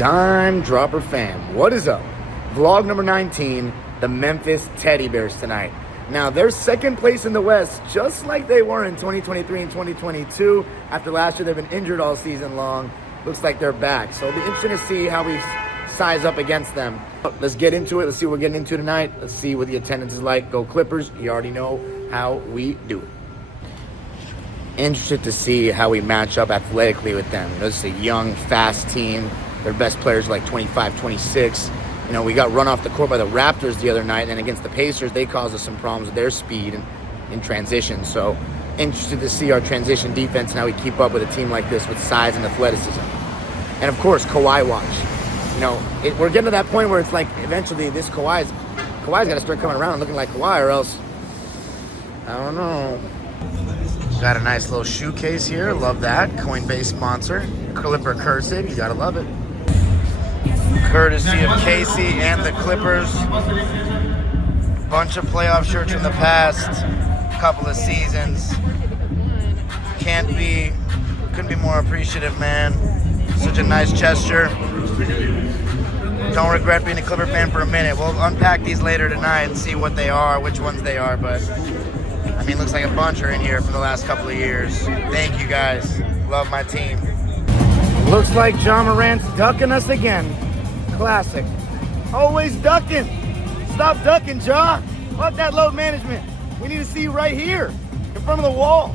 Dime Dropper fam, what is up? Vlog number 19, the Memphis Teddy Bears tonight. Now, they're second place in the West, just like they were in 2023 and 2022. After last year, they've been injured all season long. Looks like they're back. So it'll be interesting to see how we size up against them. Let's get into it. Let's see what we're getting into tonight. Let's see what the attendance is like. Go Clippers. You already know how we do it. Interested to see how we match up athletically with them. This is a young, fast team. Their best players are like 25, 26. You know, we got run off the court by the Raptors the other night, and then against the Pacers, they caused us some problems with their speed and in transition. So interested to see our transition defense and how we keep up with a team like this with size and athleticism. And of course, Kawhi watch. You know, we're getting to that point where it's like eventually this Kawhi's got to start coming around and looking like Kawhi, or else I don't know. Got a nice little shoe case here. Love that. Coinbase sponsor. Clipper cursive. You gotta love it. Courtesy of Casey and the Clippers. Bunch of playoff shirts from the past couple of seasons. Couldn't be more appreciative, man. Such a nice gesture. Don't regret being a Clipper fan for a minute. We'll unpack these later tonight and see what they are, which ones they are, but I mean, looks like a bunch are in here for the last couple of years. Thank you guys. Love my team. Looks like Ja Morant's ducking us again. Classic. Always ducking. Stop ducking, Ja. Fuck that load management. We need to see you right here in front of the wall.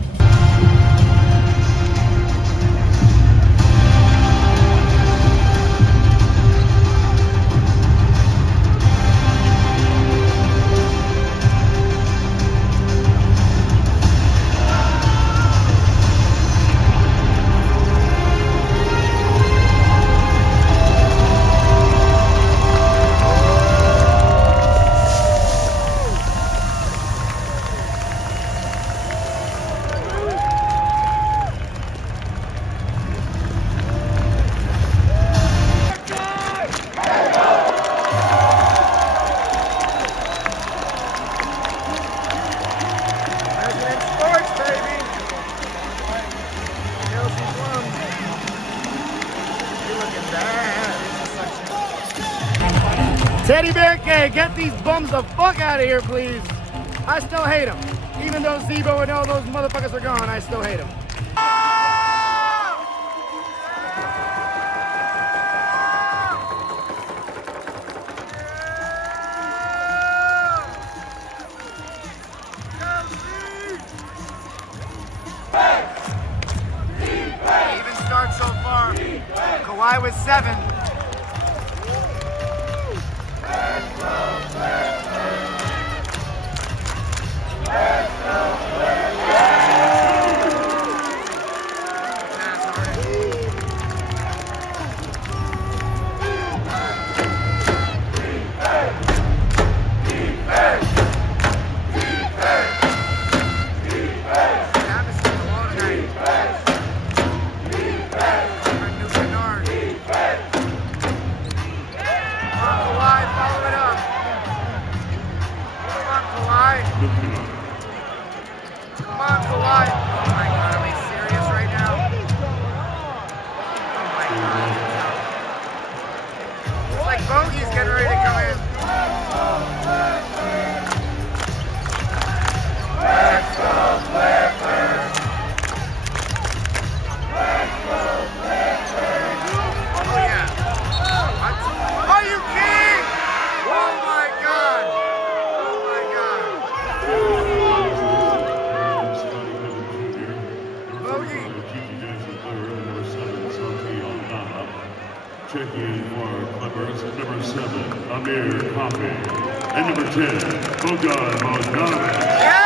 Teddy Bear K, get these bums the fuck out of here, please. I still hate them. Even though Zebo and all those motherfuckers are gone, I still hate them. Even start so far. Kawhi with 7. Come on, Kawhi. Oh my God, are we serious right now? Oh my God. It's like Bogey's getting ready to come in. Let's go, Clippers. Let's go, Clippers. Oh yeah. What? Are you kidding? Oh my God. Oh my God. Checking for Clippers, number 7, Amir Coffey, and number 10, Bogdan Bogdanovic. Yeah!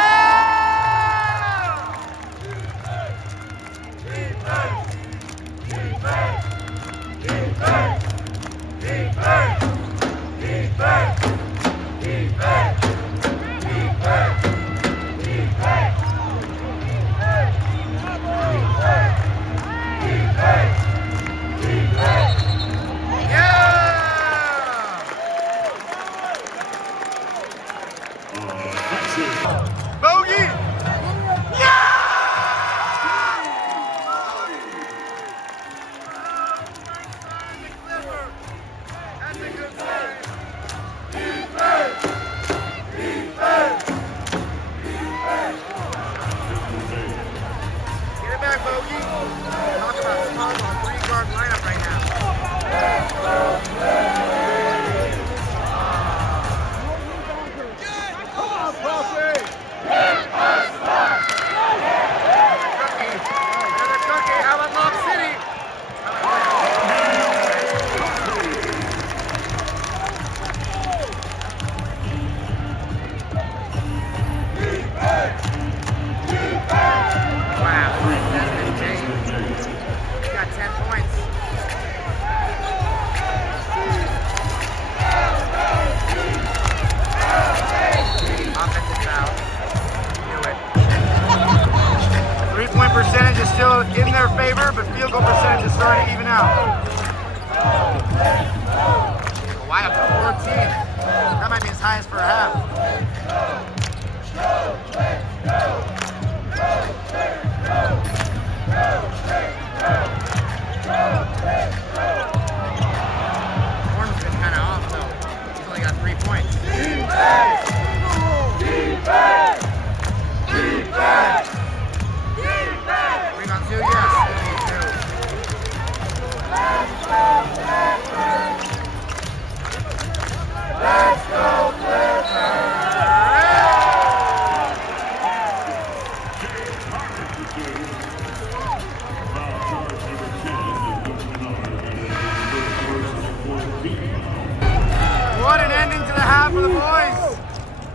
half for the boys.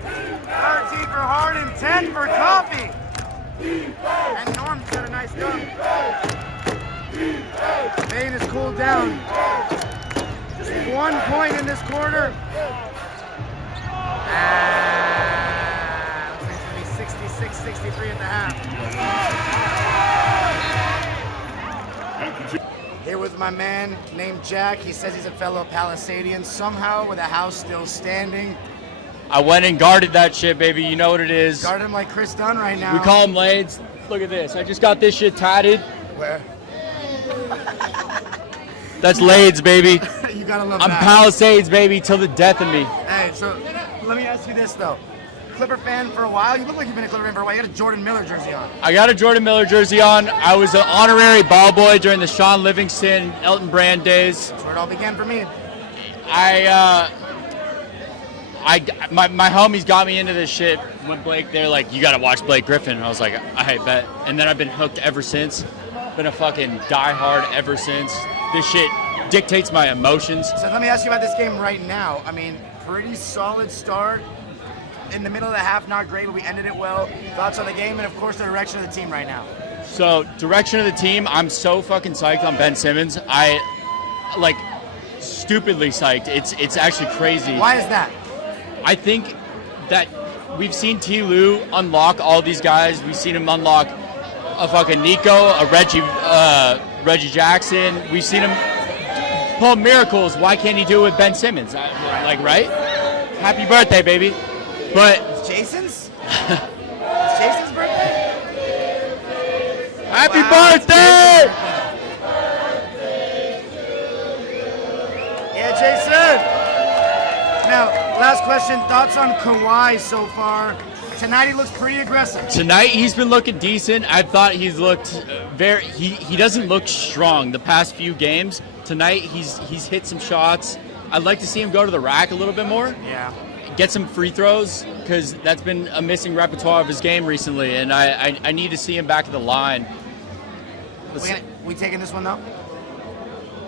13 for Harden, 10 for Coffee. And Norm's got a nice dunk. Bane has cooled down. Just 1 point in this quarter. Looks like it's going to be 66-63 at the half. Here with my man named Jack. He says he's a fellow Palisadian. Somehow with a house still standing. I went and guarded that shit, baby. You know what it is. Guard him like Kris Dunn right now. We call him Lades. Look at this. I just got this shit tatted. Where? That's Lades, baby. You gotta love I'm that. Palisades, baby, till the death of me. Hey, so let me ask you this though. Clipper fan for a while? You look like you've been a Clipper fan for a while. You got a Jordan Miller jersey on. I got a Jordan Miller jersey on. I was an honorary ball boy during the Sean Livingston, Elton Brand days. That's where it all began for me. My homies got me into this shit when Blake, they're like, you gotta watch Blake Griffin. And I was like, I bet. And then I've been hooked ever since. Been a fucking diehard ever since. This shit dictates my emotions. So let me ask you about this game right now. I mean, pretty solid start. In the middle of the half, not great, but we ended it well. Thoughts on the game and, of course, the direction of the team right now? So, direction of the team, I'm so fucking psyched on Ben Simmons. Stupidly psyched. It's actually crazy. Why is that? I think that we've seen T. Lue unlock all these guys. We've seen him unlock a fucking Nico, a Reggie Jackson. We've seen him pull miracles. Why can't he do it with Ben Simmons? Right? Happy birthday, baby. But it's Jason's? It's Jason's birthday? Happy birthday! Yeah, Jason. Now, last question. Thoughts on Kawhi so far? Tonight he looks pretty aggressive. Tonight he's been looking decent. I thought he's looked he doesn't look strong the past few games. Tonight he's hit some shots. I'd like to see him go to the rack a little bit more. Yeah. Get some free throws, because that's been a missing repertoire of his game recently, and I need to see him back at the line. We taking this one though?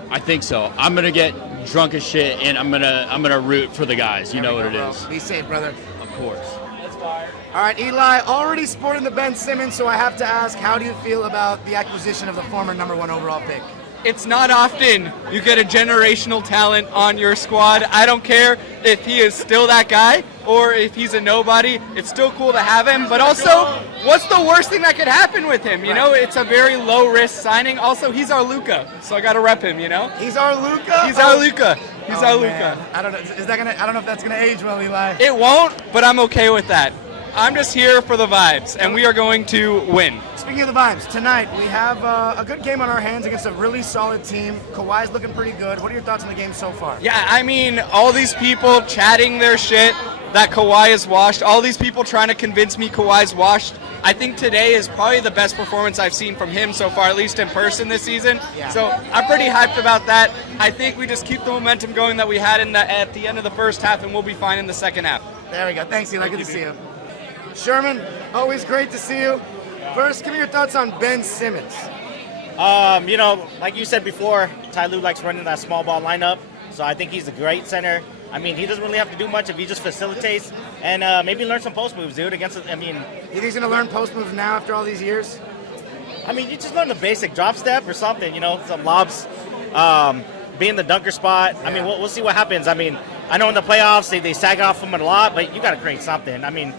I think so. I'm gonna get drunk as shit, and I'm gonna root for the guys. You know what it is. Be safe, brother. Of course. All right, Eli, already sporting the Ben Simmons, so I have to ask, how do you feel about the acquisition of the former #1 overall pick? It's not often you get a generational talent on your squad. I don't care if he is still that guy or if he's a nobody. It's still cool to have him. But also, what's the worst thing that could happen with him? You know, it's a very low-risk signing. Also, he's our Luka, so I got to rep him, you know? He's our Luka? He's our Luka. He's our Luka. I don't know. I don't know if that's going to age well, Eli. It won't, but I'm okay with that. I'm just here for the vibes, and we are going to win. Speaking of the vibes, tonight we have a good game on our hands against a really solid team. Kawhi's looking pretty good. What are your thoughts on the game so far? Yeah, I mean, all these people chatting their shit that Kawhi is washed, all these people trying to convince me Kawhi's washed. I think today is probably the best performance I've seen from him so far, at least in person this season. Yeah. So I'm pretty hyped about that. I think we just keep the momentum going that we had at the end of the first half, and we'll be fine in the second half. There we go. Thanks, Eli. Good to see you. Sherman, always great to see you. First, give me your thoughts on Ben Simmons. Like you said before, Ty Lue likes running that small ball lineup, so I think he's a great center. I mean, he doesn't really have to do much if he just facilitates and maybe learn some post moves, dude. You think he's going to learn post moves now after all these years? I mean, you just learn the basic drop step or something, some lobs, be in the dunker spot. Yeah. I mean, we'll see what happens. I mean, I know in the playoffs they sag off him a lot, but you got to create something. I mean,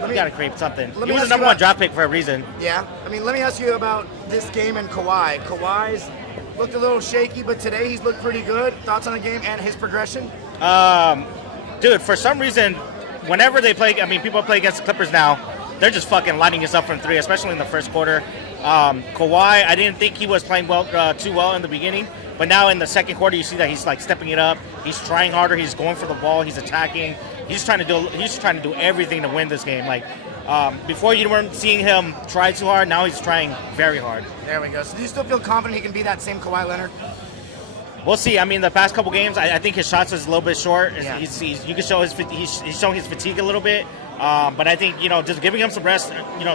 you got to create something. He was the number 1 draft pick for a reason. Yeah. I mean, let me ask you about this game and Kawhi. Kawhi's looked a little shaky, but today he's looked pretty good. Thoughts on the game and his progression? Dude, for some reason, whenever they play, people play against the Clippers now, they're just fucking lighting us up from 3, especially in the first quarter. Kawhi, I didn't think he was playing too well in the beginning, but now in the second quarter, you see that he's like stepping it up. He's trying harder. He's going for the ball. He's attacking. He's trying to do everything to win this game. Like before, you weren't seeing him try too hard. Now he's trying very hard. There we go. So do you still feel confident he can be that same Kawhi Leonard? We'll see. I mean, the past couple games, I think his shots is a little bit short. Yeah. You can show he's showing his fatigue a little bit. But I think just giving him some rest,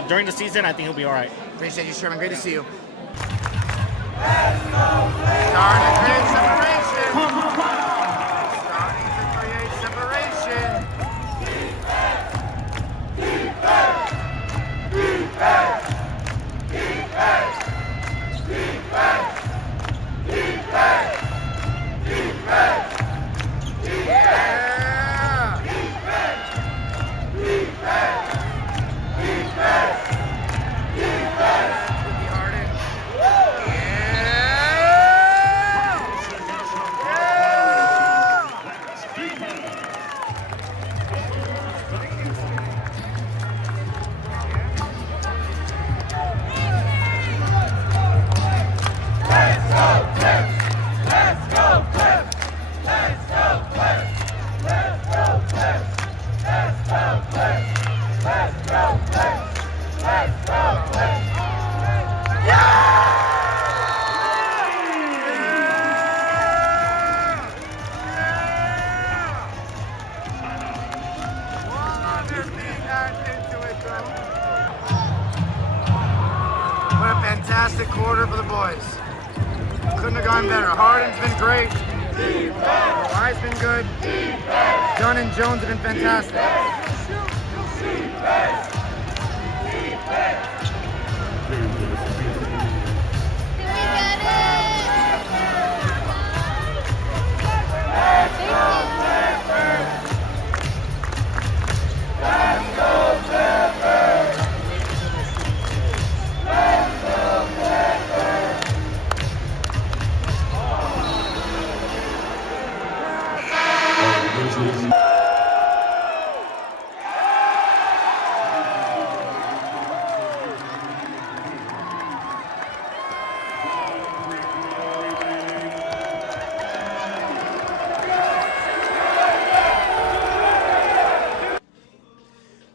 during the season, I think he'll be all right. Appreciate you, Sherman. Great to see you. Starting to create separation. quarter for the boys. Couldn't have gone better. Harden's been great. Kawhi's been good. Dunn and Jones have been fantastic.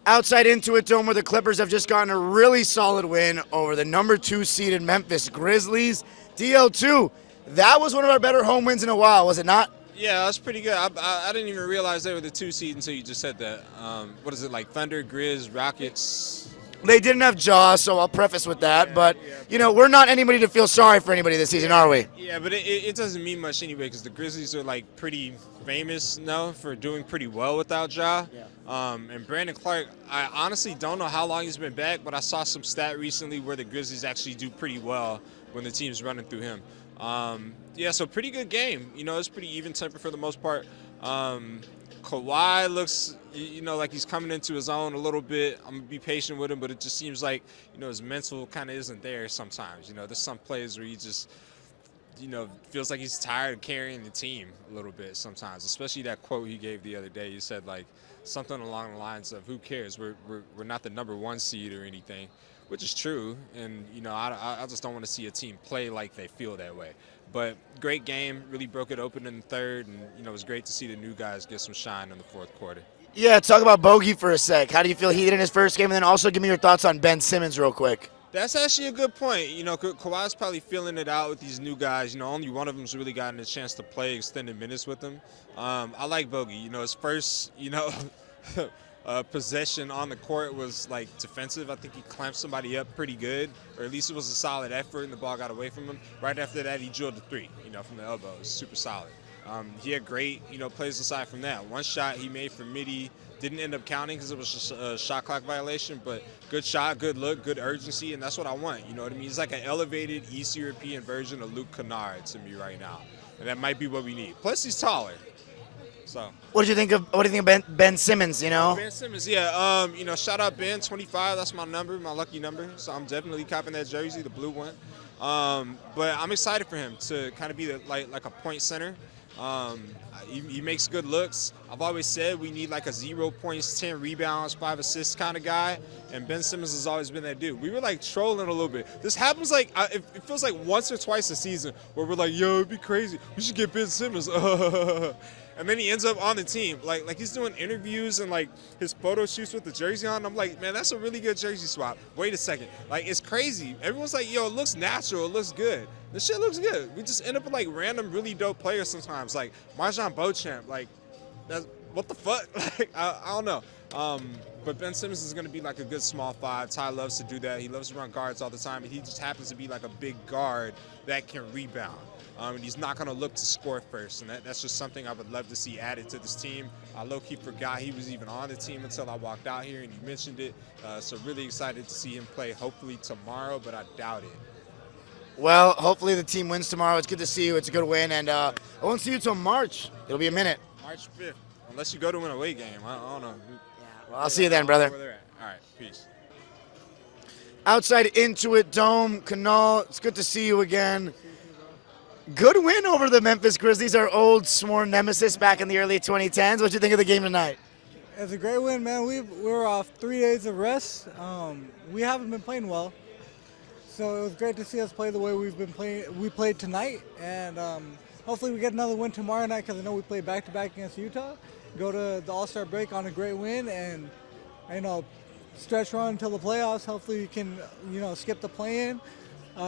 Outside Intuit Dome, where the Clippers have just gotten a really solid win over the number 2 seeded Memphis Grizzlies. DL2, that was one of our better home wins in a while, was it not? Yeah, that's pretty good. I didn't even realize they were the 2 seed until you just said that. What is it, like Thunder, Grizz, Rockets? They didn't have Ja, so I'll preface with that. But, you know, we're not anybody to feel sorry for anybody this season, are we? Yeah, but it doesn't mean much anyway because the Grizzlies are, like, pretty famous now for doing pretty well without Ja. And Brandon Clark, I honestly don't know how long he's been back, but I saw some stat recently where the Grizzlies actually do pretty well when the team's running through him. Yeah, so pretty good game. You know, it's pretty even tempered for the most part. Kawhi looks, you know, like he's coming into his own a little bit. I'm going to be patient with him, but it just seems like, you know, his mental kind of isn't there sometimes. You know, there's some plays where he just, you know, feels like he's tired of carrying the team a little bit sometimes, especially that quote he gave the other day. He said, like, something along the lines of, who cares? We're not the number 1 seed or anything, which is true. And, you know, I just don't want to see a team play like they feel that way. But great game, really broke it open in the third, and, you know, it was great to see the new guys get some shine in the fourth quarter. Yeah, talk about Bogey for a sec. How do you feel he did in his first game? And then also give me your thoughts on Ben Simmons real quick. That's actually a good point. You know, Kawhi's probably feeling it out with these new guys. You know, only one of them's really gotten a chance to play extended minutes with them. I like Bogey. You know, his first, you know, possession on the court was, like, defensive. I think he clamped somebody up pretty good, or at least it was a solid effort, and the ball got away from him. Right after that, he drilled a 3, you know, from the elbow. It was super solid. He had great, you know, plays aside from that. One shot he made from midi didn't end up counting because it was just a shot clock violation, but good shot, good look, good urgency, and that's what I want. You know what I mean? He's like an elevated East European version of Luke Kennard to me right now, and that might be what we need. Plus, he's taller. So. What do you think of Ben Simmons? You know. Ben Simmons, yeah. You know, shout out Ben, 25. That's my number, my lucky number. So I'm definitely copping that jersey, the blue one. But I'm excited for him to kind of be like a point center. He makes good looks. I've always said we need like a 0 points, 10 rebounds, 5 assists kind of guy, and Ben Simmons has always been that dude. We were like trolling a little bit. This happens like, it feels like once or twice a season where we're like, yo, it'd be crazy. We should get Ben Simmons. And then he ends up on the team. Like he's doing interviews and like his photo shoots with the jersey on. I'm like, man, that's a really good jersey swap. Wait a second. Like, it's crazy. Everyone's like, yo, it looks natural. It looks good. This shit looks good. We just end up with like random really dope players sometimes. Like Marjan Beauchamp. Like, that's, what the fuck? Like, I don't know. But Ben Simmons is going to be like a good small 5. Ty loves to do that. He loves to run guards all the time. And he just happens to be like a big guard that can rebound. And he's not going to look to score first. And that's just something I would love to see added to this team. I low-key forgot he was even on the team until I walked out here and you mentioned it. So really excited to see him play hopefully tomorrow, but I doubt it. Well, hopefully the team wins tomorrow. It's good to see you. It's a good win. And I won't see you till March. It'll be a minute. March 5th. Unless you go to an away game. I don't know. Well, I'll see you then, brother. All right, peace. Outside Intuit Dome, Canal, it's good to see you again. Good win over the Memphis Grizzlies, our old sworn nemesis back in the early 2010s. What'd you think of the game tonight? It's a great win, man. We were off 3 days of rest. We haven't been playing well, so it was great to see us play the way we've been playing. We played tonight, and hopefully we get another win tomorrow night because I know we play back-to-back against Utah. Go to the All-Star break on a great win, and stretch run until the playoffs. Hopefully we can skip the play-in.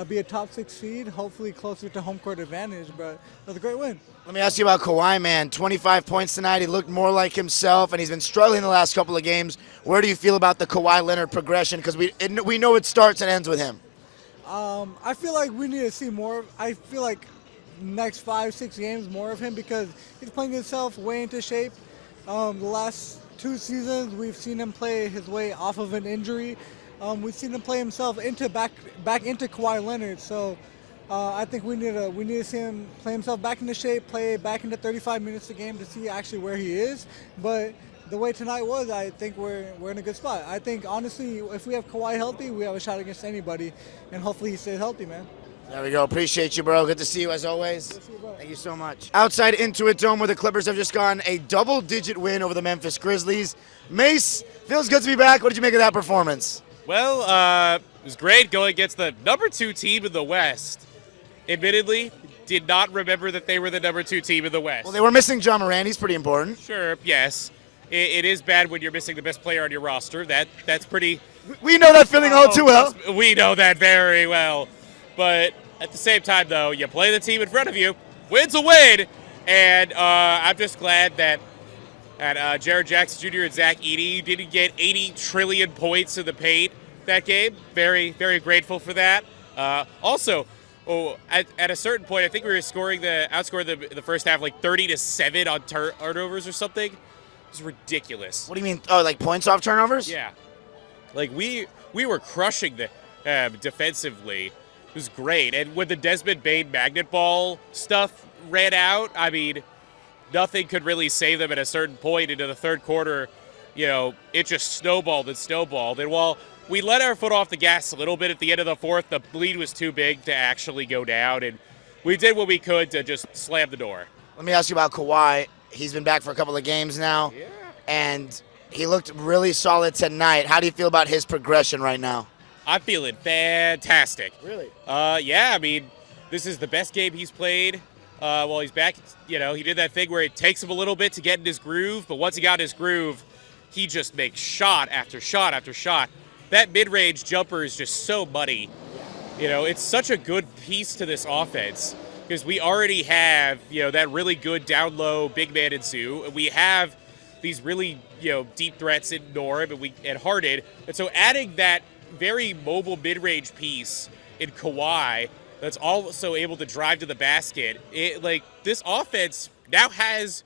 Be a top 6 seed, hopefully closer to home court advantage, but it was a great win. Let me ask you about Kawhi, man. 25 points tonight. He looked more like himself, and he's been struggling the last couple of games. Where do you feel about the Kawhi Leonard progression? Because we know it starts and ends with him. I feel like we need to see more. I feel like next 5-6 games more of him because he's playing himself way into shape. The last 2 seasons we've seen him play his way off of an injury. We've seen him play himself into back into Kawhi Leonard. So I think we need to see him play himself back into shape, play back into 35 minutes a game to see actually where he is. But the way tonight was, I think we're in a good spot. I think honestly, if we have Kawhi healthy, we have a shot against anybody, and hopefully he stays healthy, man. There we go. Appreciate you, bro. Good to see you as always. Good to see you, bro. Thank you so much. Outside Intuit Dome, where the Clippers have just gotten a double-digit win over the Memphis Grizzlies. Mace, feels good to be back. What did you make of that performance? Well, it was great going against the number 2 team in the West. Admittedly, did not remember that they were the number 2 team in the West. Well, they were missing Ja Morant. He's pretty important. Sure, yes. It is bad when you're missing the best player on your roster. That's pretty... We know that feeling all too well. We know that very well. But at the same time, though, you play the team in front of you. Win's a win. And I'm just glad that Jared Jackson Jr. and Zach Edey didn't get 80 trillion points in the paint that game. Very, very grateful for that. Also, at a certain point, I think we were outscoring the first half like 30-7 on turnovers or something. It was ridiculous. What do you mean? Oh, like points off turnovers? Yeah. Like, we were crushing the defensively. It was great. And when the Desmond Bane magnet ball stuff ran out, I mean, nothing could really save them at a certain point into the third quarter. You know, it just snowballed and snowballed. And while we let our foot off the gas a little bit at the end of the fourth, the lead was too big to actually go down. And we did what we could to just slam the door. Let me ask you about Kawhi. He's been back for a couple of games now. Yeah. And he looked really solid tonight. How do you feel about his progression right now? I'm feeling fantastic. Really? Yeah, I mean, this is the best game he's played while he's back. You know, he did that thing where it takes him a little bit to get in his groove, but once he got in his groove, he just makes shot after shot after shot. That mid-range jumper is just so muddy. You know, it's such a good piece to this offense because we already have, you know, that really good down-low big man in Zoo. We have these really, you know, deep threats in Norm and Harden. And so adding that very mobile mid-range piece in Kawhi that's also able to drive to the basket, like, this offense now has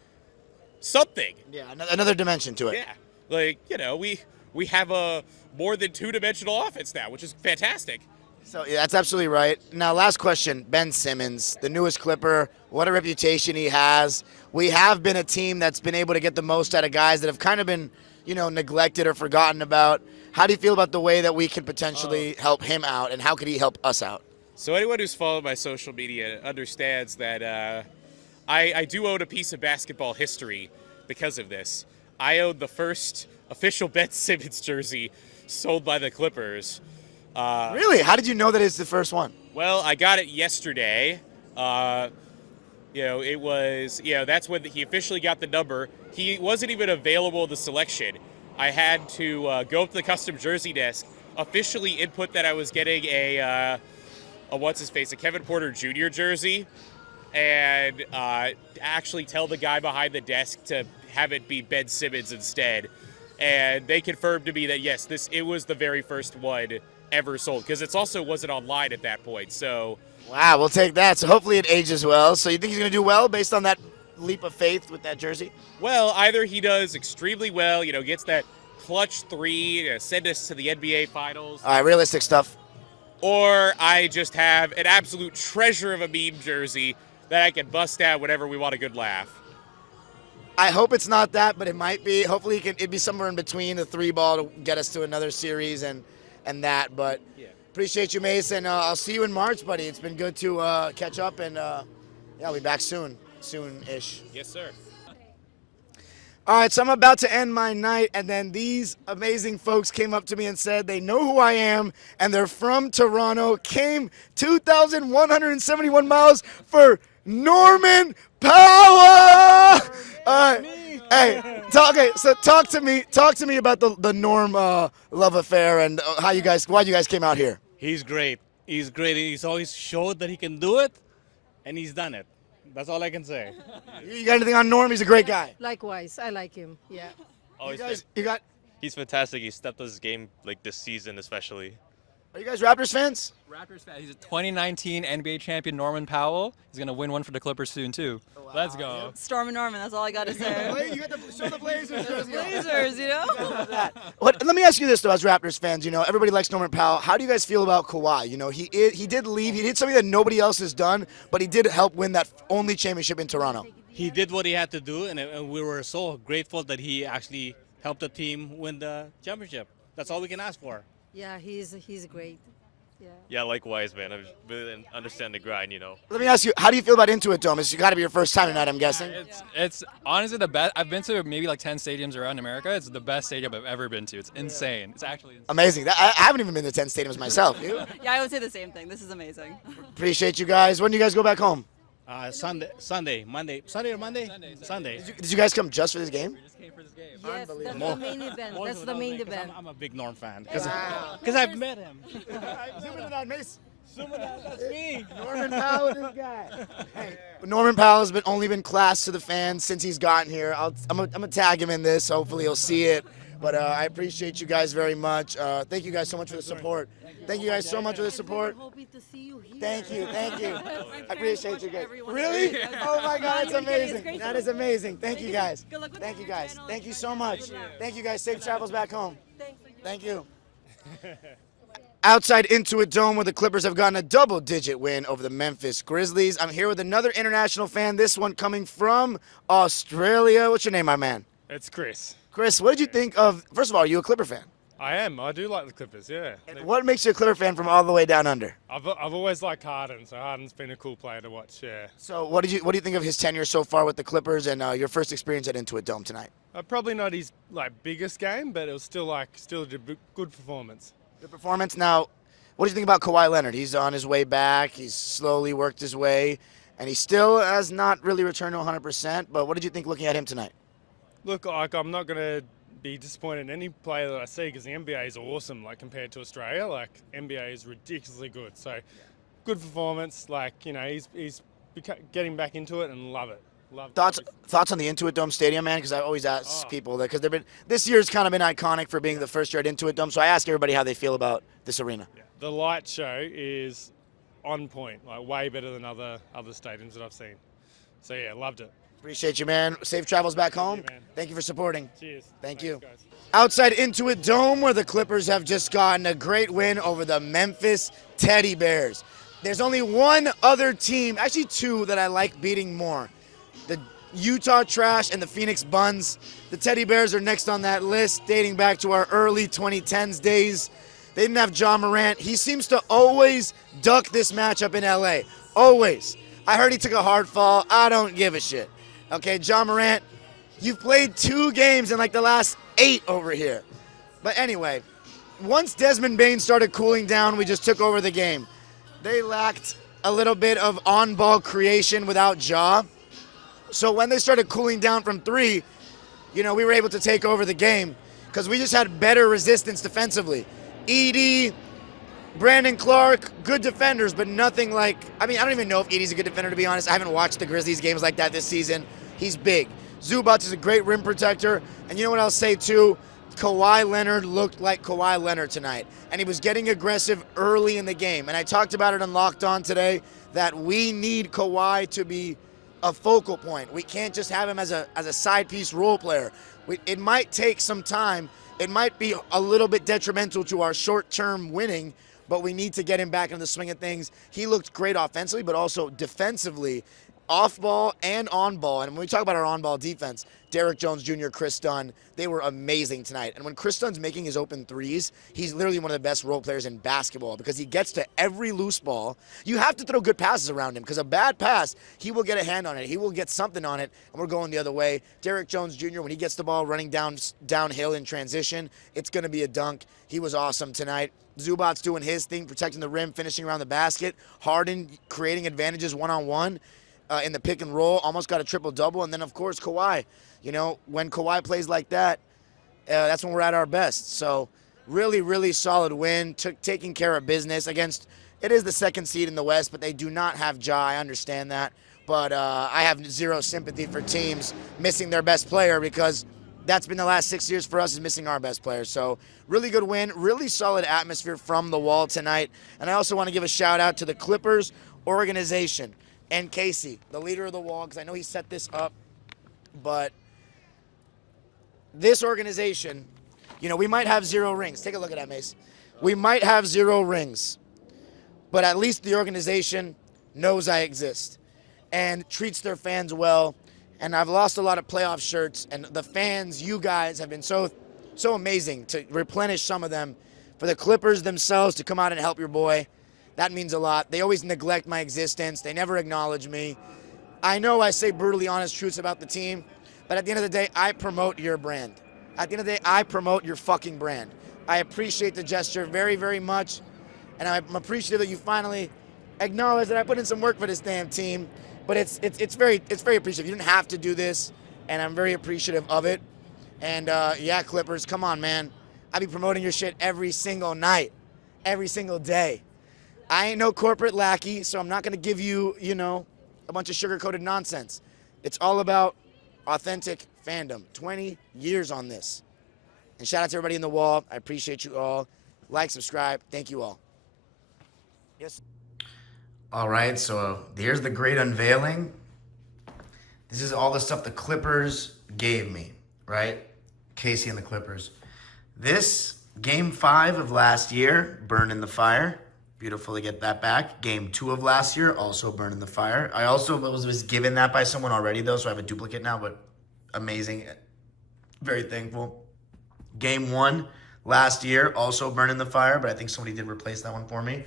something. Yeah, another dimension to it. Yeah. Like, you know, we have a more than two-dimensional offense now, which is fantastic. So yeah, that's absolutely right. Now, last question, Ben Simmons, the newest Clipper, what a reputation he has. We have been a team that's been able to get the most out of guys that have kind of been, you know, neglected or forgotten about. How do you feel about the way that we could potentially help him out, and how could he help us out? So anyone who's followed my social media understands that I do own a piece of basketball history because of this. I own the first official Ben Simmons jersey sold by the Clippers. Really? How did you know that it's the first one? Well, I got it yesterday. You know, it was, you know, that's when he officially got the number. He wasn't even available in the selection. I had to go up to the custom jersey desk, officially input that I was getting a Kevin Porter Jr. jersey, and actually tell the guy behind the desk to have it be Ben Simmons instead. And they confirmed to me that, yes, it was the very first one ever sold, because it also wasn't online at that point. So, wow, we'll take that. So hopefully it ages well. So you think he's going to do well based on that leap of faith with that jersey? Well, either he does extremely well, you know, gets that clutch three to send us to the NBA Finals. All right, realistic stuff. Or I just have an absolute treasure of a meme jersey that I can bust out whenever we want a good laugh. I hope it's not that, but it might be. Hopefully it'd be somewhere in between the 3-ball to get us to another series and that. But yeah. Appreciate you, Mason. I'll see you in March, buddy. It's been good to catch up, and yeah, I'll be back soon-ish. Yes, sir. All right, so I'm about to end my night, and then these amazing folks came up to me and said they know who I am, and they're from Toronto, came 2,171 miles for Norman Powell. Hey, talk to me about the Norm love affair and why you guys came out here. He's great. He's great. He's always showed that he can do it, and he's done it. That's all I can say. You got anything on Norm? He's a great guy. Likewise, I like him. Yeah. Oh, He's fantastic. He stepped up his game like this season, especially. Are you guys Raptors fans? Raptors fan. He's a 2019 NBA champion, Norman Powell. He's going to win one for the Clippers soon, too. Wow. Let's go. Storm and Norman, that's all I got to say. You got to show the Blazers. Blazers, you know? Let me ask you this, though, as Raptors fans. You know, everybody likes Norman Powell. How do you guys feel about Kawhi? You know, he did leave. He did something that nobody else has done, but he did help win that only championship in Toronto. He did what he had to do, and we were so grateful that he actually helped the team win the championship. That's all we can ask for. Yeah, he's great. Yeah, likewise, man. I really understand the grind, you know. Let me ask you, how do you feel about Intuit Dome? It's got to be your first time tonight, I'm guessing. It's honestly the best. I've been to maybe like 10 stadiums around America. It's the best stadium I've ever been to. It's insane. It's actually insane. Amazing. I haven't even been to 10 stadiums myself. You? Yeah, I would say the same thing. This is amazing. Appreciate you guys. When do you guys go back home? Sunday, Monday. Did you guys come just for this game? We just came for this game. Yes, that's the main event. That's the main event. I'm a big Norm fan because I've met him. Zoom in on Mace. That's me. Norman Powell, this guy. Hey, Norman Powell has only been class to the fans since he's gotten here. I'm gonna tag him in this. Hopefully he'll see it. But I appreciate you guys very much. Thank you guys so much for the support. Thank you guys so much for the support. Hoping to see you here. Thank you. I appreciate you guys. Really? Oh my God, that's amazing. That is amazing. Thank you guys. Thank you guys. Thank you so much. Thank you guys. Safe travels back home. Thank you. Outside Intuit Dome, where the Clippers have gotten a double-digit win over the Memphis Grizzlies. I'm here with another international fan, this one coming from Australia. What's your name, my man? It's Kris. Kris, what did you think of, first of all, are you a Clipper fan? I am. I do like the Clippers, yeah. And what makes you a Clipper fan from all the way down under? I've always liked Harden, so Harden's been a cool player to watch, yeah. So what do you think of his tenure so far with the Clippers and your first experience at Intuit Dome tonight? Probably not his biggest game, but it was still a good performance. Good performance. Now, what do you think about Kawhi Leonard? He's on his way back. He's slowly worked his way, and he still has not really returned to 100%. But what did you think looking at him tonight? Look, I'm not going to be disappointed in any player that I see because the NBA is awesome, compared to Australia. NBA is ridiculously good. So, good performance. He's getting back into it and love it. Thoughts on the Intuit Dome Stadium, man? Because I always ask people that because this year's kind of been iconic for being the first year at Intuit Dome. So I ask everybody how they feel about this arena. Yeah. The light show is on point, way better than other stadiums that I've seen. So yeah, loved it. Appreciate you, man. Safe travels back home. Thank you for supporting. Cheers. Thanks, you. Guys. Outside Intuit Dome, where the Clippers have just gotten a great win over the Memphis Teddy Bears. There's only one other team, actually two, that I like beating more. The Utah Trash and the Phoenix Buns. The Teddy Bears are next on that list, dating back to our early 2010s days. They didn't have Ja Morant. He seems to always duck this matchup in LA. Always. I heard he took a hard fall. I don't give a shit. Okay, Ja Morant, you've played 2 games in the last 8 over here. But anyway, once Desmond Bane started cooling down, we just took over the game. They lacked a little bit of on-ball creation without Ja. So when they started cooling down from 3, we were able to take over the game because we just had better resistance defensively. Edey, Brandon Clark, good defenders, but nothing I don't even know if Edey's a good defender, to be honest. I haven't watched the Grizzlies games like that this season. He's big. Zubac is a great rim protector. And you know what I'll say, too? Kawhi Leonard looked like Kawhi Leonard tonight. And he was getting aggressive early in the game. And I talked about it on Locked On today, that we need Kawhi to be a focal point. We can't just have him as a side piece role player. It might take some time. It might be a little bit detrimental to our short-term winning, but we need to get him back in the swing of things. He looked great offensively, but also defensively, off ball and on ball. And when we talk about our on ball defense, Derrick Jones Jr., Kris Dunn, they were amazing tonight. And when Kris Dunn's making his open threes, he's literally one of the best role players in basketball because he gets to every loose ball. You have to throw good passes around him because a bad pass, he will get a hand on it. He will get something on it, and we're going the other way. Derrick Jones Jr., when he gets the ball running downhill in transition, it's going to be a dunk. He was awesome tonight. Zubac's doing his thing, protecting the rim, finishing around the basket. Harden creating advantages one-on-one in the pick and roll, almost got a triple-double. And then, of course, Kawhi. When Kawhi plays like that, that's when we're at our best. So really, really solid win, taking care of business against, it is the second seed in the West, but they do not have Ja. I understand that. But I have zero sympathy for teams missing their best player because that's been the last 6 years for us, is missing our best player. So really good win, really solid atmosphere from the wall tonight. And I also want to give a shout out to the Clippers organization and Casey, the leader of the wall, because I know he set this up. But this organization, you know, we might have 0 rings. Take a look at that, Mace. We might have 0 rings, but at least the organization knows I exist and treats their fans well. And I've lost a lot of playoff shirts, and the fans, you guys, have been so amazing to replenish some of them. For the Clippers themselves to come out and help your boy, that means a lot. They always neglect my existence. They never acknowledge me. I know I say brutally honest truths about the team, but at the end of the day, I promote your brand. At the end of the day, I promote your fucking brand. I appreciate the gesture very, very much, and I'm appreciative that you finally acknowledge that I put in some work for this damn team. But it's very appreciative. You didn't have to do this, and I'm very appreciative of it. And yeah, Clippers, come on, man. I be promoting your shit every single night, every single day. I ain't no corporate lackey, so I'm not gonna give you, you know, a bunch of sugar-coated nonsense. It's all about authentic fandom. 20 years on this. And shout out to everybody in the wall. I appreciate you all. Like, subscribe. Thank you all. Yes. All right, so here's the great unveiling. This is all the stuff the Clippers gave me, right? Casey and the Clippers. This, Game 5 of last year, burned in the fire. Beautiful to get that back. Game 2 of last year, also burned in the fire. I also was given that by someone already, though, so I have a duplicate now, but amazing. Very thankful. Game 1 last year, also burned in the fire, but I think somebody did replace that one for me.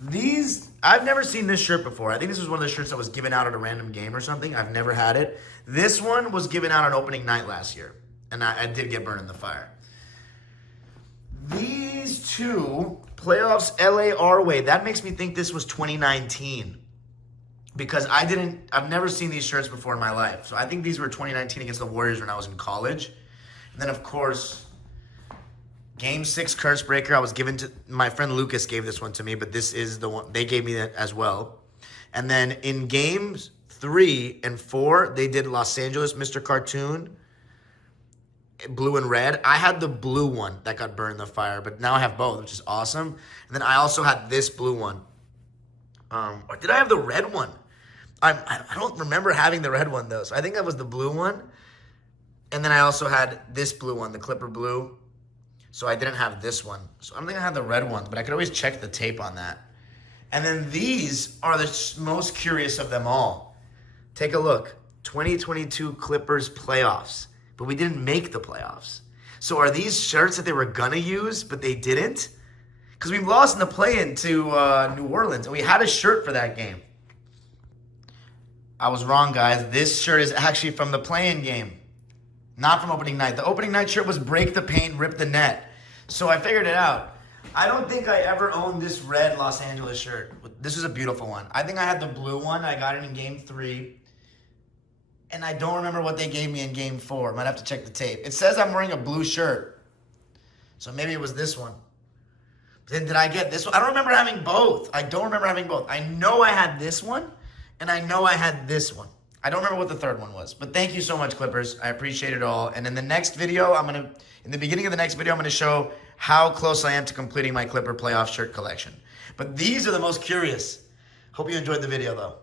These, I've never seen this shirt before. I think this was one of the shirts that was given out at a random game or something. I've never had it. This one was given out on opening night last year, and I did get burned in the fire. These two, playoffs LA our way, that makes me think this was 2019. Because I've never seen these shirts before in my life. So I think these were 2019 against the Warriors when I was in college. And then, of course, Game 6 curse breaker, I was given to, my friend Lucas gave this one to me, but this is the one, they gave me that as well. And then in Games 3 and 4, they did Los Angeles Mr. Cartoon, blue and red. I had the blue one that got burned in the fire, but now I have both, which is awesome. And then I also had this blue one. Or did I have the red one? I don't remember having the red one, though. So I think that was the blue one. And then I also had this blue one, the Clipper blue. So I didn't have this one. So I don't think I had the red ones, but I could always check the tape on that. And then these are the most curious of them all. Take a look. 2022 Clippers playoffs. But we didn't make the playoffs. So are these shirts that they were going to use, but they didn't? Because we lost in the play-in to New Orleans, and we had a shirt for that game. I was wrong, guys. This shirt is actually from the play-in game. Not from opening night. The opening night shirt was break the paint, rip the net. So I figured it out. I don't think I ever owned this red Los Angeles shirt. This is a beautiful one. I think I had the blue one. I got it in Game 3. And I don't remember what they gave me in Game 4. Might have to check the tape. It says I'm wearing a blue shirt. So maybe it was this one. But then did I get this one? I don't remember having both. I don't remember having both. I know I had this one, and I know I had this one. I don't remember what the third one was, but thank you so much, Clippers. I appreciate it all. And in the next video, in the beginning of the next video, I'm going to show how close I am to completing my Clipper playoff shirt collection. But these are the most curious. Hope you enjoyed the video, though.